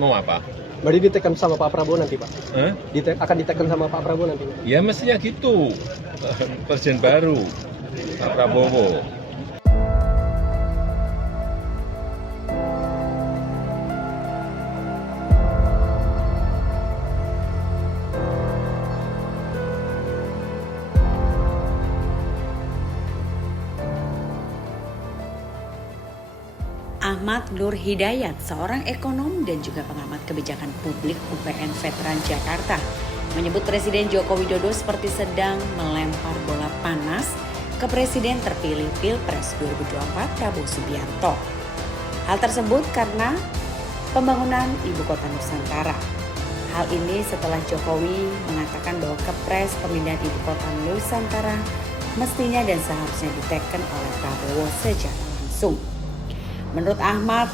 Mau apa? Berarti ditekan sama Pak Prabowo nanti, Pak? Hah? Akan ditekan sama Pak Prabowo nanti? Ya mestinya gitu. Presiden baru, Pak Prabowo. Ahmad Nur Hidayat, seorang ekonom dan juga pengamat kebijakan publik UPN Veteran Jakarta, menyebut Presiden Joko Widodo seperti sedang melempar bola panas ke Presiden terpilih Pilpres 2024 Prabowo Subianto. Hal tersebut karena pembangunan Ibu Kota Nusantara. Hal ini setelah Jokowi mengatakan bahwa kepres pemindahan Ibu Kota Nusantara mestinya dan seharusnya diteken oleh Prabowo secara langsung. Menurut Ahmad,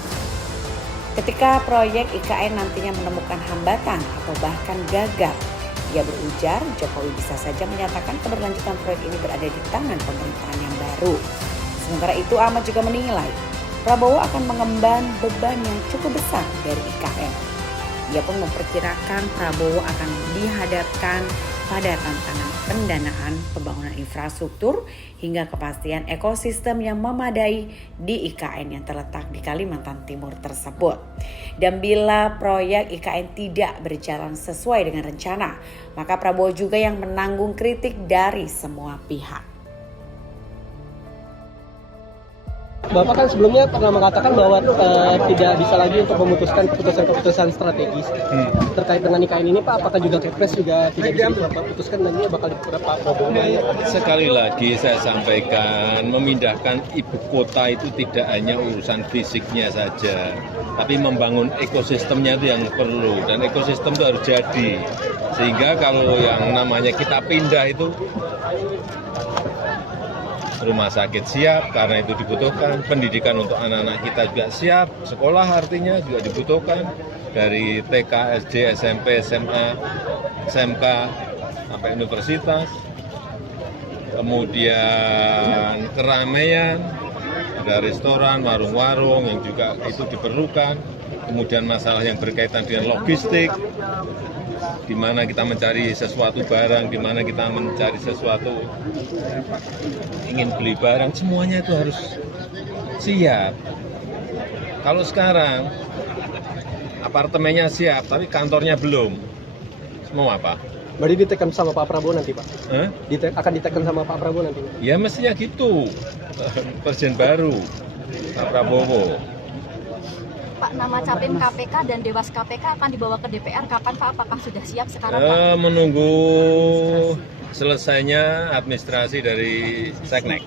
ketika proyek IKN nantinya menemukan hambatan atau bahkan gagal, ia berujar Jokowi bisa saja menyatakan keberlanjutan proyek ini berada di tangan pemerintahan yang baru. Sementara itu Ahmad juga menilai Prabowo akan mengemban beban yang cukup besar dari IKN. Ia pun memperkirakan Prabowo akan dihadapkan pada tantangan pendanaan pembangunan infrastruktur hingga kepastian ekosistem yang memadai di IKN yang terletak di Kalimantan Timur tersebut. Dan bila proyek IKN tidak berjalan sesuai dengan rencana, maka Prabowo juga yang menanggung kritik dari semua pihak. Bapak kan sebelumnya pernah mengatakan bahwa tidak bisa lagi untuk memutuskan keputusan-keputusan strategis terkait dengan IKN ini, Pak. Apakah juga Kepres juga tidak bisa diputuskan dan ini bakal diputuskan Pak Prabowo? Sekali lagi saya sampaikan, memindahkan ibu kota itu tidak hanya urusan fisiknya saja, tapi membangun ekosistemnya itu yang perlu, dan ekosistem itu harus jadi. Sehingga kalau yang namanya kita pindah itu, rumah sakit siap karena itu dibutuhkan, pendidikan untuk anak-anak kita juga siap, sekolah artinya juga dibutuhkan, dari TK, SD, SMP, SMA, SMK, sampai universitas. Kemudian keramaian, ada restoran, warung-warung yang juga itu diperlukan. Kemudian masalah yang berkaitan dengan logistik, di mana kita mencari sesuatu barang, di mana kita mencari sesuatu, ingin beli barang, semuanya itu harus siap. Kalau sekarang apartemennya siap, tapi kantornya belum, mau apa? Berarti ditekan sama Pak Prabowo nanti, Pak? Hah? Akan ditekan sama Pak Prabowo nanti? Ya mestinya gitu. Presiden baru, Pak Prabowo. Pak, nama Capim KPK dan Dewas KPK akan dibawa ke DPR kapan, Pak? Apakah sudah siap sekarang, Pak? Menunggu selesainya administrasi dari Seknek.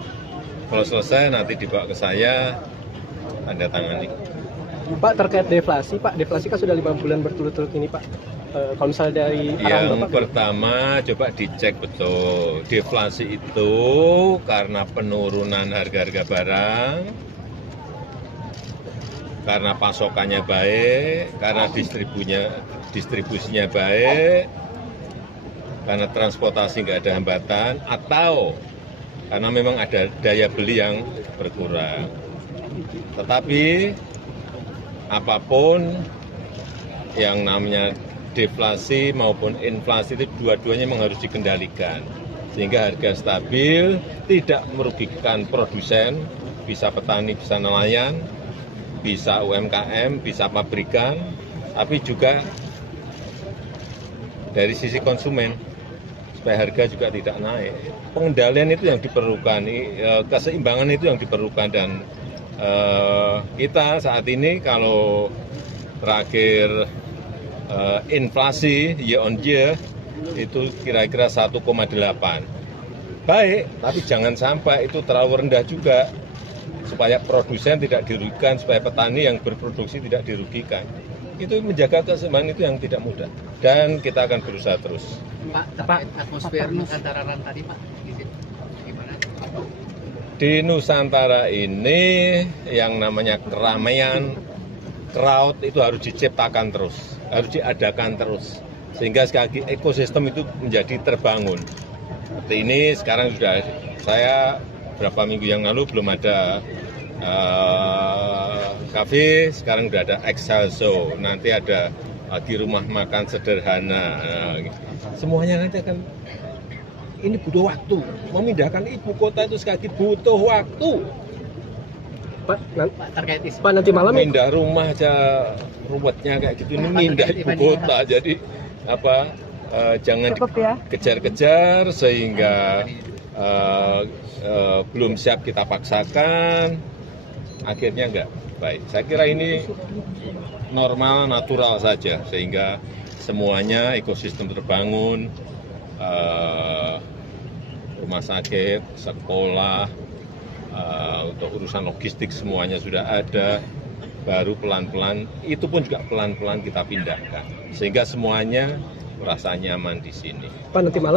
Kalau selesai nanti dibawa ke saya, tanda tangani. Pak, terkait deflasi, Pak, deflasi kan sudah 5 bulan berturut-turut ini, Pak. Kalau misalnya dari Yang pertama, coba dicek betul. Deflasi itu karena penurunan harga-harga barang, karena pasokannya baik, karena distribusinya baik, karena transportasi nggak ada hambatan, atau karena memang ada daya beli yang berkurang. Tetapi apapun yang namanya deflasi maupun inflasi itu dua-duanya memang harus dikendalikan. Sehingga harga stabil, tidak merugikan produsen, bisa petani, bisa nelayan, bisa UMKM, bisa pabrikan, tapi juga dari sisi konsumen, supaya harga juga tidak naik. Pengendalian itu yang diperlukan, keseimbangan itu yang diperlukan, dan kita saat ini kalau terakhir inflasi year on year itu kira-kira 1,8. Baik, tapi jangan sampai itu terlalu rendah juga, supaya produsen tidak dirugikan, supaya petani yang berproduksi tidak dirugikan. Itu menjaga keseimbangan itu yang tidak mudah, dan kita akan berusaha terus. Pak, atmosfer Nusantara tadi, Pak, gimana? Di Nusantara ini yang namanya keramaian, crowd itu harus diciptakan terus, harus diadakan terus, sehingga sekali lagi ekosistem itu menjadi terbangun. Seperti ini sekarang sudah, saya berapa minggu yang lalu belum ada kafe, sekarang udah ada Excelso, nanti ada di rumah makan sederhana. Nah, semuanya nanti akan, ini butuh waktu. Memindahkan ibu kota itu sekali lagi butuh waktu. Pak, Terkait isu Pak nanti malam ya? Pindah rumah aja ruwetnya kayak gitu, ini pindah ibu kota. Jadi jangan dikejar-kejar sehingga belum siap kita paksakan, akhirnya enggak baik. Saya kira ini normal, natural saja, sehingga semuanya ekosistem terbangun, rumah sakit, sekolah, untuk urusan logistik semuanya sudah ada, baru pelan-pelan, itu pun juga pelan-pelan kita pindahkan, sehingga semuanya merasa nyaman di sini. Pak nanti malam